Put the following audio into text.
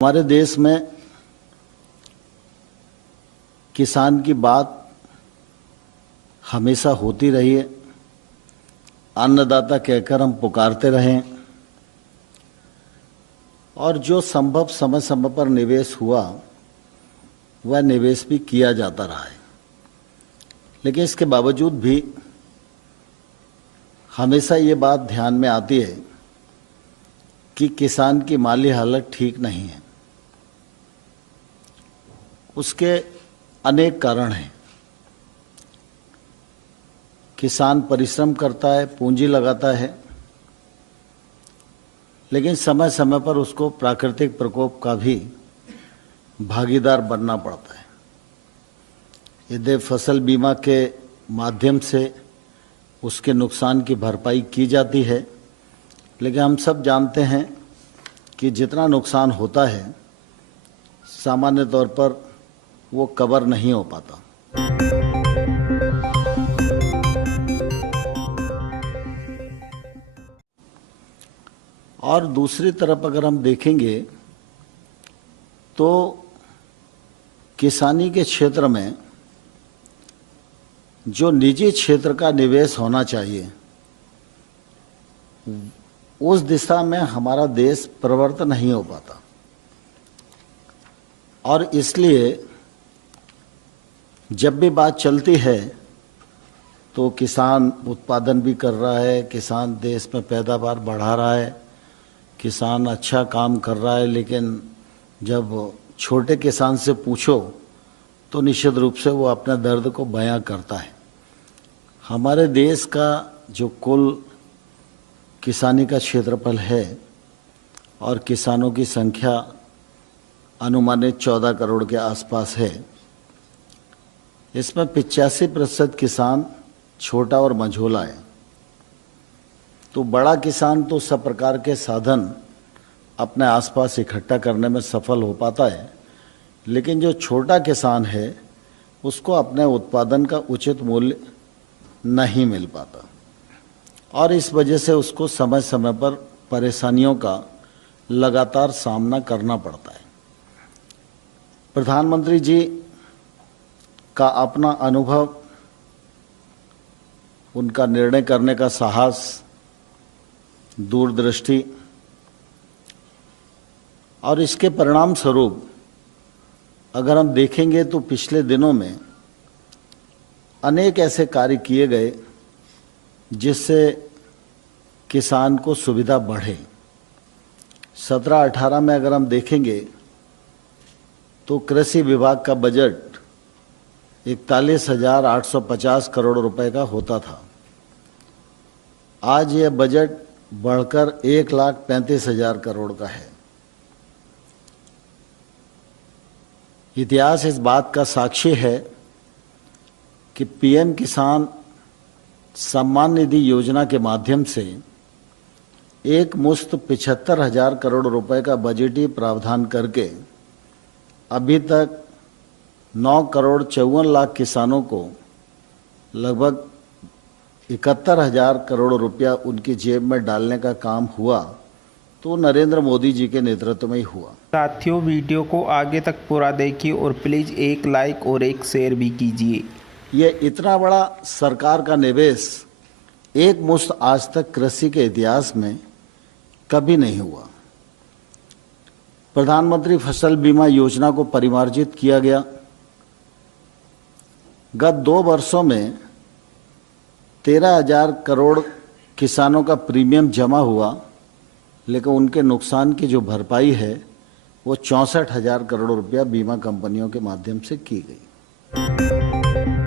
हमारे देश में किसान की बात हमेशा होती रही है। अन्नदाता कहकर हम पुकारते रहे और जो संभव समय समय पर निवेश हुआ वह निवेश भी किया जाता रहा है। लेकिन इसके बावजूद भी हमेशा ये बात ध्यान में आती है कि किसान की माली हालत ठीक नहीं है। उसके अनेक कारण हैं। किसान परिश्रम करता है, पूंजी लगाता है, लेकिन समय समय पर उसको प्राकृतिक प्रकोप का भी भागीदार बनना पड़ता है। यदि फसल बीमा के माध्यम से उसके नुकसान की भरपाई की जाती है, लेकिन हम सब जानते हैं कि जितना नुकसान होता है सामान्य तौर पर वो कवर नहीं हो पाता। और दूसरी तरफ अगर हम देखेंगे तो किसानी के क्षेत्र में जो निजी क्षेत्र का निवेश होना चाहिए उस दिशा में हमारा देश प्रवृत्त नहीं हो पाता। और इसलिए जब भी बात चलती है तो किसान उत्पादन भी कर रहा है, किसान देश में पैदावार बढ़ा रहा है, किसान अच्छा काम कर रहा है, लेकिन जब छोटे किसान से पूछो तो निश्चित रूप से वो अपने दर्द को बयां करता है। हमारे देश का जो कुल किसानी का क्षेत्रफल है और किसानों की संख्या अनुमानित 14 करोड़ के आसपास है, इसमें 85% किसान छोटा और मझोला है। तो बड़ा किसान तो सब प्रकार के साधन अपने आसपास इकट्ठा करने में सफल हो पाता है, लेकिन जो छोटा किसान है उसको अपने उत्पादन का उचित मूल्य नहीं मिल पाता और इस वजह से उसको समय समय पर परेशानियों का लगातार सामना करना पड़ता है। प्रधानमंत्री जी का अपना अनुभव, उनका निर्णय करने का साहस, दूरदृष्टि और इसके परिणाम स्वरूप अगर हम देखेंगे तो पिछले दिनों में अनेक ऐसे कार्य किए गए जिससे किसान को सुविधा बढ़े। 17-18 में अगर हम देखेंगे तो कृषि विभाग का बजट 41,850 करोड़ रुपए का होता था। आज यह बजट बढ़कर 1,35,000 करोड़ का है। इतिहास इस बात का साक्षी है कि पीएम किसान सम्मान निधि योजना के माध्यम से एक मुश्त 75,000 करोड़ रुपए का बजटीय प्रावधान करके अभी तक 9 करोड़ 54 लाख किसानों को लगभग 71,000 करोड़ रुपया उनकी जेब में डालने का काम हुआ, तो नरेंद्र मोदी जी के नेतृत्व में ही हुआ। साथियों, वीडियो को आगे तक पूरा देखिए और प्लीज़ एक लाइक और एक शेयर भी कीजिए। ये इतना बड़ा सरकार का निवेश एक मुश्त आज तक कृषि के इतिहास में कभी नहीं हुआ। प्रधानमंत्री फसल बीमा योजना को परिमार्जित किया गया। गत 2 वर्षों में 13,000 करोड़ किसानों का प्रीमियम जमा हुआ, लेकिन उनके नुकसान की जो भरपाई है वो 64,000 करोड़ रुपया बीमा कंपनियों के माध्यम से की गई।